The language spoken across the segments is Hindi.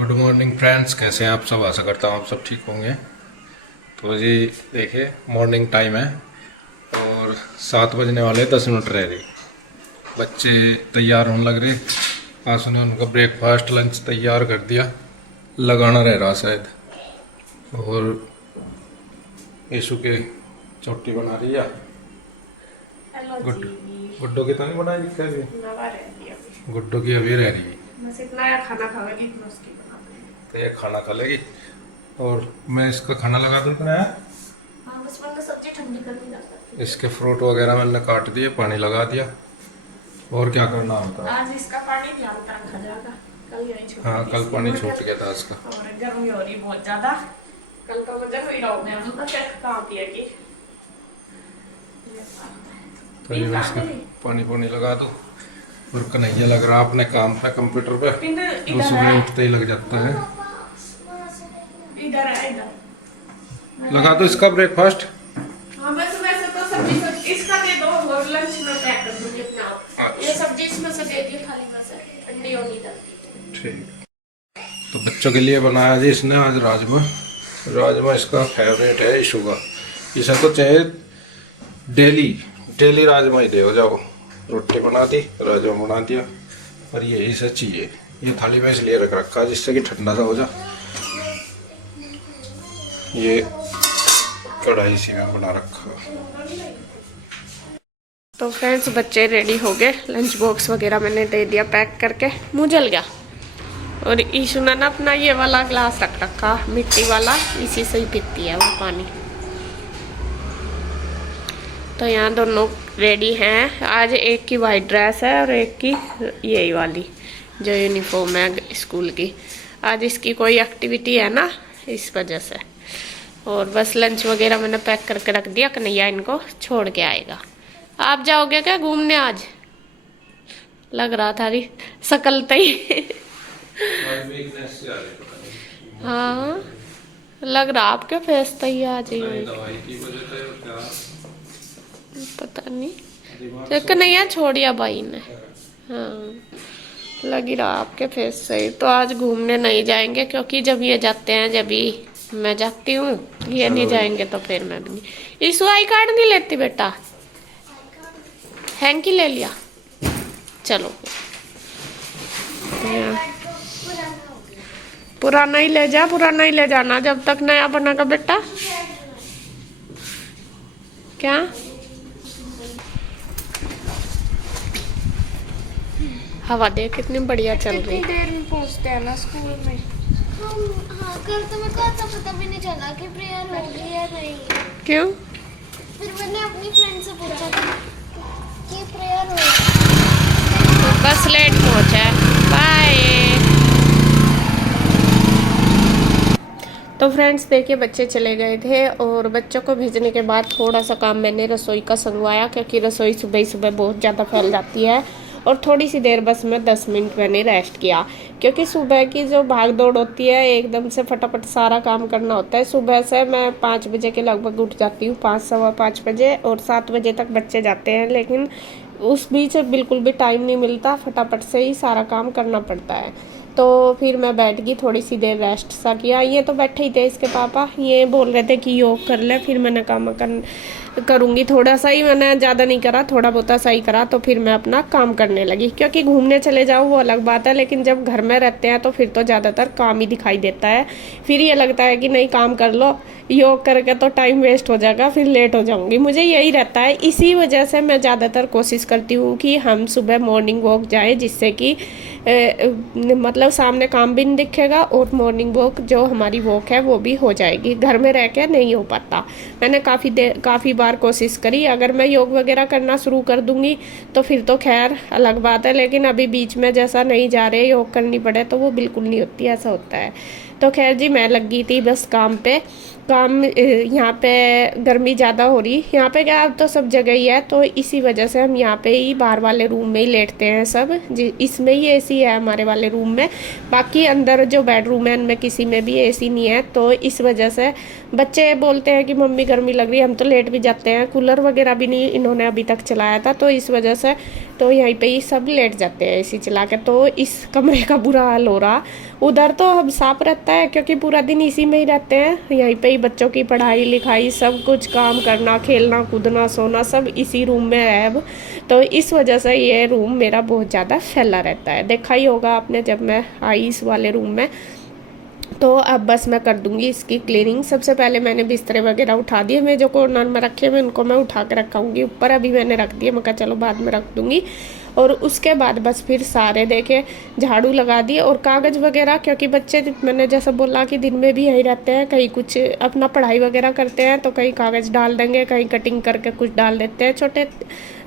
गुड मॉर्निंग फ्रेंड्स, कैसे हैं आप सब। आशा करता हूँ आप सब ठीक होंगे। तो जी देखिए, मॉर्निंग टाइम है और 7 बजने वाले 10 मिनट रह गए। बच्चे तैयार होने लग रहे। आज उन्होंने उनका ब्रेकफास्ट लंच तैयार कर दिया, लगाना रह रहा शायद। और यीशु के चोटी बना रही है। गुड्डो की तो नहीं बनाई क्या अभी? गुड्डो की अभी रह रही है। खाना खाएगी उसकी तो ये खाना खा लेगी और मैं इसका खाना लगा दूँ इतना। हाँ, बस मैंने सब्जी ठंडी करनी है। इसके फ्रूट वगैरह मैंने काट दिए, पानी लगा दिया। और क्या करना होता है? आज इसका पानी भी हल्का रखा जाएगा। कल यही छूट हाँ, कल पानी छूट गया था इसका। और गर्मी हो रही बहुत ज्यादा। कल का वजह हुई रहो मैं हम कहाँ पिया की। तो ये मैं इसका पानी पानी लगा दूँ। और कन्हैया लग रहा अपने काम पे कंप्यूटर पे, वो सुबह उठते ही लग जाता है। इधर है, इधर लगा दो इसका ब्रेकफास्ट। हाँ, वैसे तो सब्जी इसका दे दो और लंच में पैक कर दूंगी अपना। ये सब्जी इसमें से दे दी, खाली बस ठंडी होनी डालती। ठीक। तो बच्चों के लिए बनाया जी इसने आज राजमा। राजमा इसका फेवरेट है यीशु का। इसे तो चाहे डेली राजमा ही दे हो जाओ। रोटी बना दी, राजमा बना दिया, और ये इसे चाहिए। ये थाली में इसलिए रख रखा जिससे कि ठंडा सा हो जा। ये कढ़ाई सी में बना रखा। तो फ्रेंड्स, बच्चे रेडी हो गए। लंच बॉक्स वगैरह मैंने दे दिया पैक करके। मुँह जल गया। और ईशु ने ना अपना ये वाला ग्लास रख रखा, मिट्टी वाला, इसी से ही पीती है वो पानी। तो यहाँ दोनों रेडी हैं। आज एक की वाइट ड्रेस है और एक की यही वाली जो यूनिफॉर्म है स्कूल की। आज इसकी कोई एक्टिविटी है ना, इस वजह से। और बस लंच वगैरह मैंने पैक करके रख दिया। कन्हैया इनको छोड़ के आएगा। आप जाओगे क्या घूमने आज? लग रहा था री सकलता ही। हाँ, लग रहा आपके फेस तो ही आ जाइए। पता नहीं, तो कन्हैया छोड़िया भाई ने। हाँ, लग ही रहा आपके फेस से। तो आज घूमने नहीं जाएंगे, क्योंकि जब ये जाते हैं जब ही मैं जाती हूँ। ये नहीं जाएंगे तो फिर मैं भी नहीं। इस आई कार्ड नहीं लेती बेटा? हैंकी ले लिया, चलो। पुराना ही ले जा, पुराना ही ले जाना जब तक नया बनेगा बेटा। क्या हवा देख कितनी बढ़िया चल रही है। देर में पहुंचते हैं ना स्कूल में। हाँ, कल तो मेरे को ऐसा पता भी नहीं चला कि प्रेयर हो गई या नहीं। क्यों? फिर मैंने अपनी फ्रेंड से पूछा था कि प्रेयर हो गई। तो बस लेट पहुंचा। बाय। तो फ्रेंड्स देखिए, बच्चे चले गए थे और बच्चों को भेजने के बाद थोड़ा सा काम मैंने रसोई का संगवाया, क्योंकि रसोई सुबह ही सुबह बहुत ज़्यादा फैल जाती है। और थोड़ी सी देर बस मैं 10 मिनट मैंने रेस्ट किया, क्योंकि सुबह की जो भाग दौड़ होती है एकदम से फटाफट सारा काम करना होता है। सुबह से मैं 5 बजे के लगभग उठ जाती हूँ, 5 सवा 5 बजे, और 7 बजे तक बच्चे जाते हैं। लेकिन उस बीच बिल्कुल भी टाइम नहीं मिलता, फटाफट से ही सारा काम करना पड़ता है। तो फिर मैं बैठ गई, थोड़ी सी देर रेस्ट सा किया। ये तो बैठे ही थे इसके पापा, ये बोल रहे थे कि योग कर ले। फिर मैंने काम करूँगी, थोड़ा सा ही, मैंने ज़्यादा नहीं करा, थोड़ा बहुत सा ही करा। तो फिर मैं अपना काम करने लगी, क्योंकि घूमने चले जाओ वो अलग बात है, लेकिन जब घर में रहते हैं तो फिर तो ज़्यादातर काम ही दिखाई देता है। फिर ये लगता है कि नहीं काम कर लो, योग करके तो टाइम वेस्ट हो जाएगा, फिर लेट हो जाऊंगी। मुझे यही रहता है, इसी वजह से मैं ज़्यादातर कोशिश करती हूँ कि हम सुबह मॉर्निंग वॉक जाएं, जिससे कि मतलब सामने काम भी नहीं दिखेगा और मॉर्निंग वॉक जो हमारी वॉक है वो भी हो जाएगी। घर में रह के नहीं हो पाता। मैंने काफ़ी बार कोशिश करी। अगर मैं योग वगैरह करना शुरू कर दूंगी तो फिर तो खैर अलग बात है, लेकिन अभी बीच में जैसा नहीं जा रहे योग करनी पड़े तो वो बिल्कुल नहीं होती, ऐसा होता है। तो खैर जी, मैं लगी थी बस काम पे। यहाँ पे गर्मी ज़्यादा हो रही, यहाँ पे क्या अब तो सब जगह ही है, तो इसी वजह से हम यहाँ पे ही बाहर वाले रूम में ही लेटते हैं सब जी। इसमें ही एसी है हमारे वाले रूम में, बाकी अंदर जो बेडरूम है उनमें किसी में भी एसी नहीं है। तो इस वजह से बच्चे बोलते हैं कि मम्मी गर्मी लग रही है, हम तो लेट भी जाते हैं। कूलर वगैरह भी नहीं इन्होंने अभी तक चलाया था, तो इस वजह से तो यहीं पे ही सब लेट जाते हैं एसी चला के। तो इस कमरे का बुरा हाल हो रहा। उधर तो अब साफ रहता है क्योंकि पूरा दिन इसी में ही रहते हैं। यहीं पे ही बच्चों की पढ़ाई लिखाई सब कुछ काम करना, खेलना कूदना सोना सब इसी रूम में है अब। तो इस वजह से ये रूम मेरा बहुत ज़्यादा फैला रहता है। देखा ही होगा आपने जब मैं आई इस वाले रूम में। तो अब बस मैं कर दूंगी इसकी क्लीनिंग। सबसे पहले मैंने बिस्तरे वगैरह उठा दिए, मैं जो कॉर्नर में रखे हुए उनको मैं उठा के रखाऊंगी ऊपर। अभी मैंने रख दिए, मैं कहा चलो बाद में रख दूंगी। और उसके बाद बस फिर सारे देखे झाड़ू लगा दिए। और कागज़ वगैरह, क्योंकि बच्चे मैंने जैसा बोला कि दिन में भी यहीं रहते हैं, कहीं कुछ अपना पढ़ाई वगैरह करते हैं तो कहीं कागज़ डाल देंगे, कहीं कटिंग करके कुछ डाल देते हैं। छोटे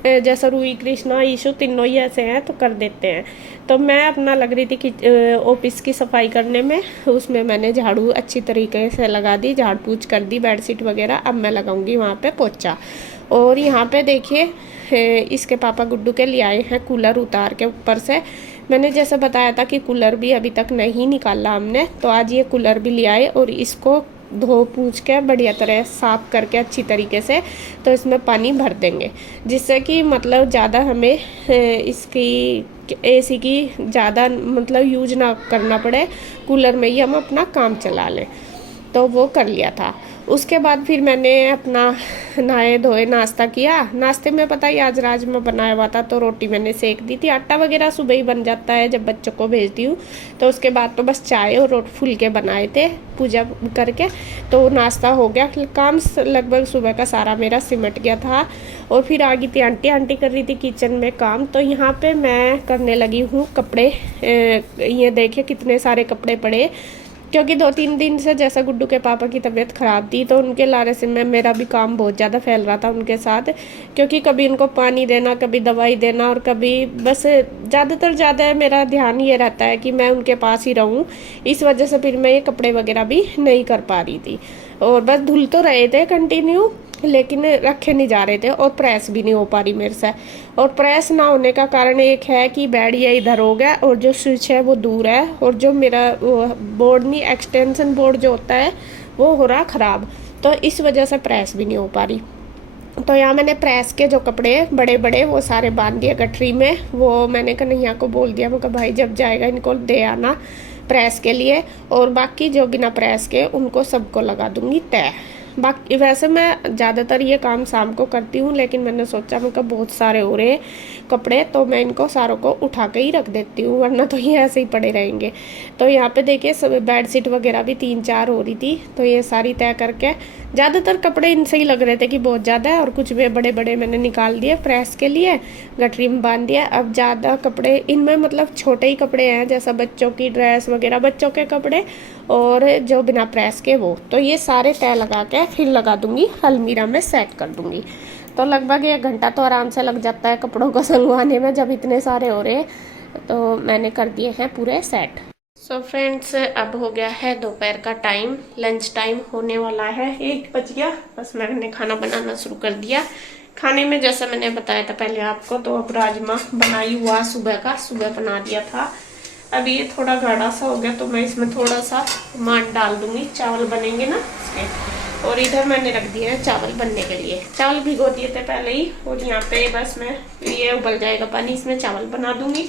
जैसा रूही कृष्णा ईशु तीनों ही ऐसे हैं तो कर देते हैं। तो मैं अपना लग रही थी कि ऑफिस की सफाई करने में, उसमें मैंने झाड़ू अच्छी तरीके से लगा दी, झाड़ पूछ कर दी, बेडशीट वगैरह। अब मैं लगाऊंगी वहाँ पे पोछा। और यहाँ पे देखिए इसके पापा गुड्डू के लिए आए हैं कूलर उतार के ऊपर से। मैंने जैसे बताया था कि कूलर भी अभी तक नहीं निकाला हमने, तो आज ये कूलर भी ले आए और इसको धो पूछ के बढ़िया तरह साफ करके अच्छी तरीके से तो इसमें पानी भर देंगे, जिससे कि मतलब ज़्यादा हमें इसकी एसी की ज़्यादा मतलब यूज ना करना पड़े, कूलर में ही हम अपना काम चला लें। तो वो कर लिया था। उसके बाद फिर मैंने अपना नहाए धोए नाश्ता किया। नाश्ते में पता ही आज राजमा बनाया हुआ था, तो रोटी मैंने सेक दी थी। आटा वगैरह सुबह ही बन जाता है जब बच्चों को भेजती हूँ। तो उसके बाद तो बस चाय और रोटी फुलके बनाए थे पूजा करके, तो नाश्ता हो गया। काम लगभग सुबह का सारा मेरा सिमट गया था। और फिर आ गई थी आंटी, आंटी कर रही थी किचन में काम। तो यहाँ पे मैं करने लगी हूँ कपड़े। ये देखिए कितने सारे कपड़े पड़े, क्योंकि 2-3 दिन से जैसा गुड्डू के पापा की तबीयत ख़राब थी तो उनके लारे से मैं मेरा भी काम बहुत ज़्यादा फैल रहा था उनके साथ। क्योंकि कभी इनको पानी देना, कभी दवाई देना, और कभी बस ज़्यादा मेरा ध्यान ये रहता है कि मैं उनके पास ही रहूं। इस वजह से फिर मैं ये कपड़े वगैरह भी नहीं कर पा रही थी। और बस धुल तो रहे थे कंटिन्यू, लेकिन रखे नहीं जा रहे थे और प्रेस भी नहीं हो पा रही मेरे से। और प्रेस ना होने का कारण एक है कि बेड ये इधर हो गया और जो स्विच है वो दूर है, और जो मेरा बोर्ड नहीं एक्सटेंशन बोर्ड जो होता है वो हो रहा ख़राब, तो इस वजह से प्रेस भी नहीं हो पा रही। तो यहाँ मैंने प्रेस के जो कपड़े बड़े बड़े वो सारे बांध दिए गठरी में। वो मैंने कन्हैया को बोल दिया, मैं कहा भाई जब जाएगा इनको दे आना प्रेस के लिए, और बाकी जो बिना प्रेस के उनको सबको लगा दूंगी तय। बाकी वैसे मैं ज़्यादातर ये काम शाम को करती हूँ, लेकिन मैंने सोचा मैं कहा बहुत सारे हो रहे कपड़े तो मैं इनको सारों को उठा के ही रख देती हूँ, वरना तो ये ऐसे ही पड़े रहेंगे। तो यहाँ पे देखिए सब बेडशीट वगैरह भी 3-4 हो रही थी, तो ये सारी तय करके ज़्यादातर कपड़े इनसे ही लग रहे थे कि बहुत ज़्यादा है, और कुछ भी बड़े बड़े मैंने निकाल दिए प्रेस के लिए, गठरी में बांध दिया। अब ज़्यादा कपड़े इनमें मतलब छोटे ही कपड़े हैं, जैसा बच्चों की ड्रेस वगैरह, बच्चों के कपड़े और जो बिना प्रेस के वो, तो ये सारे तय लगा के फिर लगा दूंगी अलमीरा में सेट कर दूंगी। तो लगभग 1 घंटा तो आराम से लग जाता है कपड़ों को संगवाने में जब इतने सारे हो रहे। तो मैंने कर दिए हैं पूरे सेट। सो फ्रेंड्स अब हो गया है दोपहर का टाइम, लंच टाइम होने वाला है, 1 बज गया। बस मैंने खाना बनाना शुरू कर दिया। खाने में जैसा मैंने बताया था पहले आपको, तो अब राजमा बनाई हुआ सुबह बना दिया था। अब ये थोड़ा गाढ़ा सा हो गया तो मैं इसमें थोड़ा सा मान डाल दूंगी, चावल बनेंगे ना इसमें। और इधर मैंने रख दिए हैं चावल बनने के लिए, चावल भिगो दिए थे पहले ही। और यहाँ पे बस मैं ये उबल जाएगा पानी, इसमें चावल बना दूंगी।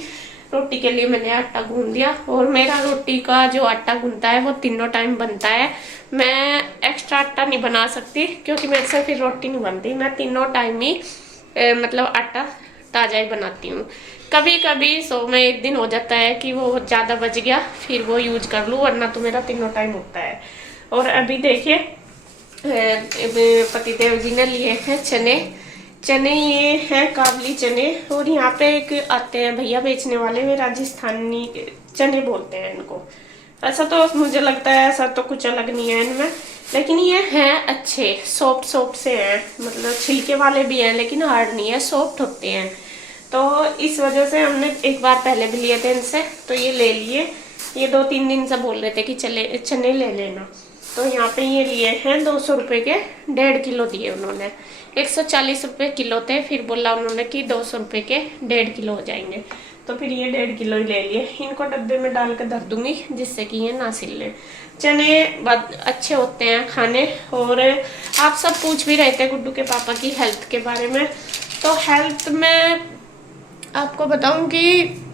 रोटी के लिए मैंने आटा गूंद दिया, और मेरा रोटी का जो आटा गूंदता है वो तीनों टाइम बनता है। मैं एक्स्ट्रा आटा नहीं बना सकती क्योंकि मेरे से फिर रोटी नहीं बनती। मैं तीनों टाइम ही मतलब आटा ताज़ा ही बनाती हूँ। कभी कभी 100 में 1 दिन हो जाता है कि वो ज़्यादा बच गया, फिर वो यूज कर लूँ, वरना तो मेरा तीनों टाइम होता है। और अभी देखिए पतिदेव जी ने लिए हैं चने ये हैं काबली चने। और यहाँ पे एक आते हैं भैया बेचने वाले, वे राजस्थानी चने बोलते हैं इनको। ऐसा तो मुझे लगता है ऐसा तो कुछ अलग नहीं है इनमें, लेकिन ये हैं अच्छे, सॉफ्ट से हैं, मतलब छिलके वाले भी हैं लेकिन हार्ड नहीं है, सॉफ्ट होते हैं। तो इस वजह से हमने एक बार पहले भी लिए थे इनसे, तो ये ले लिए। ये 2-3 दिन से बोल रहे थे कि चने ले लेना, तो यहाँ पे ये लिए हैं 200 रुपये के, 1.5 किलो दिए उन्होंने। 140 रुपये किलो थे, फिर बोला उन्होंने कि 200 रुपये के 1.5 किलो हो जाएंगे, तो फिर ये 1.5 किलो ही ले लिए। इनको डब्बे में डाल के धर दूंगी जिससे कि ये ना सिले। चने बहुत अच्छे होते हैं खाने। और आप सब पूछ भी रहे थे गुड्डू के पापा की हेल्थ के बारे में, तो हेल्थ में आपको बताऊं कि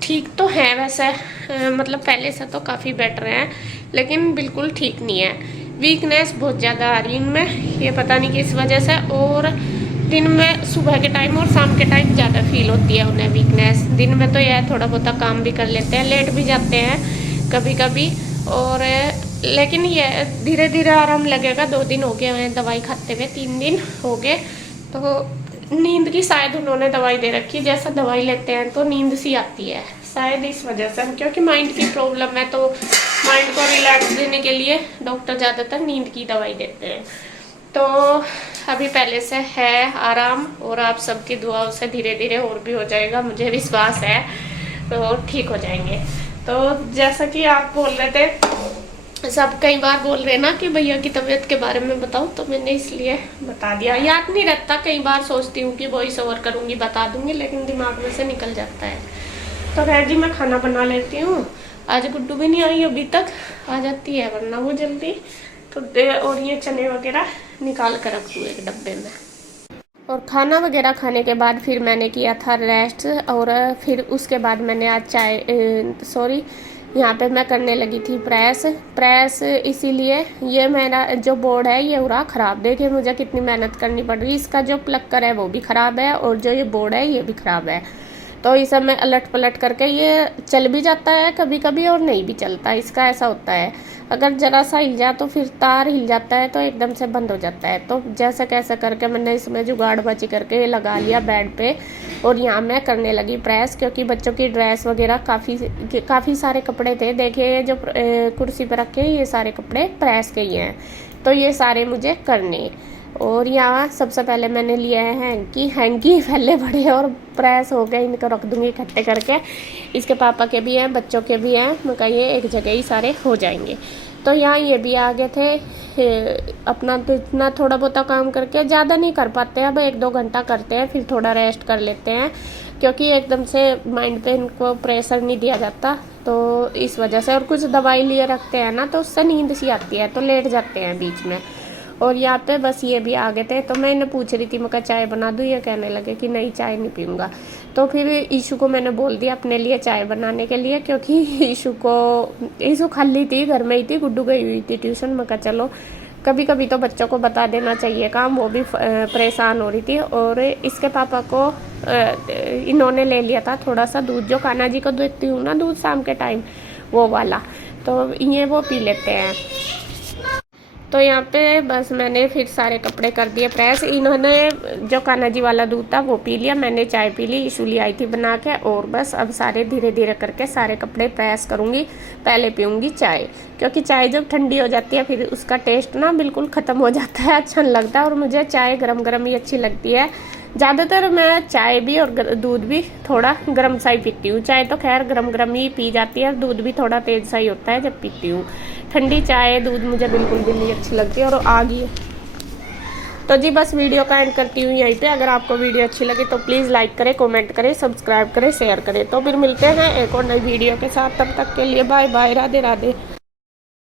ठीक तो है वैसे, मतलब पहले से तो काफ़ी बेटर है, लेकिन बिल्कुल ठीक नहीं है। वीकनेस बहुत ज़्यादा आ रही है इनमें, ये पता नहीं किस वजह से। और दिन में सुबह के टाइम और शाम के टाइम ज़्यादा फील होती है उन्हें वीकनेस। दिन में तो यह थोड़ा बहुत काम भी कर लेते हैं, लेट भी जाते हैं कभी कभी। और लेकिन ये धीरे धीरे आराम लगेगा। 2 दिन हो गए हैं दवाई खाते हुए, 3 दिन हो गए। तो नींद की शायद उन्होंने दवाई दे रखी है, जैसा दवाई लेते हैं तो नींद सी आती है शायद इस वजह से, क्योंकि माइंड की प्रॉब्लम है तो माइंड को रिलैक्स देने के लिए डॉक्टर ज़्यादातर नींद की दवाई देते हैं। तो अभी पहले से है आराम, और आप सबकी दुआओं से धीरे धीरे और भी हो जाएगा, मुझे विश्वास है, तो ठीक हो जाएंगे। तो जैसा कि आप बोल रहे थे, सब कई बार बोल रहे ना कि भैया की तबीयत के बारे में बताओ, तो मैंने इसलिए बता दिया। याद नहीं रहता, कई बार सोचती हूँ कि वॉइस ओवर करूँगी, बता दूँगी, लेकिन दिमाग में से निकल जाता है। तो खैर जी, मैं खाना बना लेती हूँ। आज गुड्डू भी नहीं आई अभी तक, आ जाती है वरना वो जल्दी। तो और ये चने वगैरह निकाल कर रख दूँ एक डब्बे में। और खाना वगैरह खाने के बाद फिर मैंने किया था रेस्ट, और फिर उसके बाद मैंने आज यहाँ पे मैं करने लगी थी प्रेस। इसीलिए ये मेरा जो बोर्ड है ये पूरा ख़राब, देखिए मुझे कितनी मेहनत करनी पड़ रही है। इसका जो प्लक्कर है वो भी ख़राब है, और जो ये बोर्ड है ये भी ख़राब है। तो इसे मैं अलट पलट करके, ये चल भी जाता है कभी कभी और नहीं भी चलता, इसका ऐसा होता है। अगर ज़रा सा हिल जाए तो फिर तार हिल जाता है तो एकदम से बंद हो जाता है। तो जैसा कैसा करके मैंने इसमें जुगाड़ बची करके लगा लिया बेड पे, और यहाँ मैं करने लगी प्रेस, क्योंकि बच्चों की ड्रेस वगैरह काफ़ी सारे कपड़े थे। देखिए जो कुर्सी पर रखे ये सारे कपड़े प्रेस के ही हैं, तो ये सारे मुझे करने। और यहाँ सबसे पहले मैंने लिया है हैंकी पहले बड़े और प्रेस हो गए, इनको रख दूँगी इकट्ठे करके। इसके पापा के भी हैं, बच्चों के भी हैं, मैं कहा ये एक जगह ही सारे हो जाएंगे। तो यहाँ ये भी आ गए थे। अपना तो इतना थोड़ा बहुत काम करके ज़्यादा नहीं कर पाते, अब 1-2 घंटा करते हैं, फिर थोड़ा रेस्ट कर लेते हैं, क्योंकि एकदम से माइंड पे इनको प्रेशर नहीं दिया जाता, तो इस वजह से। और कुछ दवाई लिए रखते हैं ना, तो उससे नींद सी आती है, तो लेट जाते हैं बीच में। और यहाँ पे बस ये भी आ गए थे, तो मैं इन्हें पूछ रही थी, मैं कहा चाय बना दूँ, ये कहने लगे कि नहीं चाय नहीं पीऊँगा। तो फिर ईशू को मैंने बोल दिया अपने लिए चाय बनाने के लिए, क्योंकि ईशू खाली थी, घर में ही थी, गुड्डू गई हुई थी ट्यूशन। मैं कहा चलो कभी कभी तो बच्चों को बता देना चाहिए काम, वो भी परेशान हो रही थी। और इसके पापा को इन्होंने ले लिया था थोड़ा सा दूध, जो कान्हा जी को देती हूँ ना दूध शाम के टाइम, वो वाला, तो ये वो पी लेते हैं। तो यहाँ पे बस मैंने फिर सारे कपड़े कर दिए प्रेस। इन्होंने जो कान्हा जी वाला दूध था वो पी लिया, मैंने चाय पी ली, इशूली आई थी बना के। और बस अब सारे धीरे धीरे करके सारे कपड़े प्रेस करूँगी, पहले पीऊँगी चाय, क्योंकि चाय जब ठंडी हो जाती है फिर उसका टेस्ट ना बिल्कुल ख़त्म हो जाता है, अच्छा नहीं लगता। और मुझे चाय गरम गरम ही अच्छी लगती है। ज़्यादातर मैं चाय भी और दूध भी थोड़ा गर्म सा ही पीती हूँ। चाय तो खैर गरम गरम ही पी जाती है, दूध भी थोड़ा तेज सा ही होता है जब पीती हूँ। ठंडी चाय दूध मुझे बिल्कुल भी नहीं अच्छी लगती है। और आ गई तो जी बस वीडियो का एंड करती हूँ यहीं पे। अगर आपको वीडियो अच्छी लगी तो प्लीज़ लाइक करें, कमेंट करें, सब्सक्राइब करें, शेयर करें। तो फिर मिलते हैं एक और नई वीडियो के साथ, तब तक के लिए बाय बाय, राधे राधे।